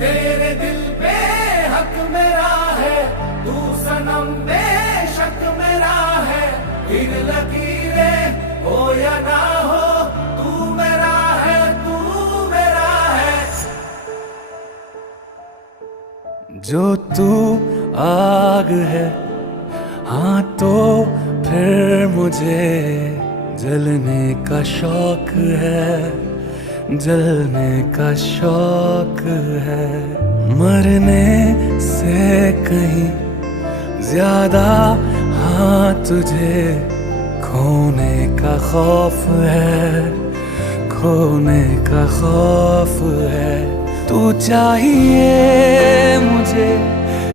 तेरे दिल पे हक मेरा है, तू सनम बेशक मेरा है। फिर लकीरें हो या ना हो, तू मेरा है, तू मेरा है। जो तू आग है, हाँ तो फिर मुझे जलने का शौक है, जलने का शौक है। मरने से कहीं ज्यादा हाँ तुझे खोने का खौफ है, खोने का खौफ है। तू चाहिए मुझे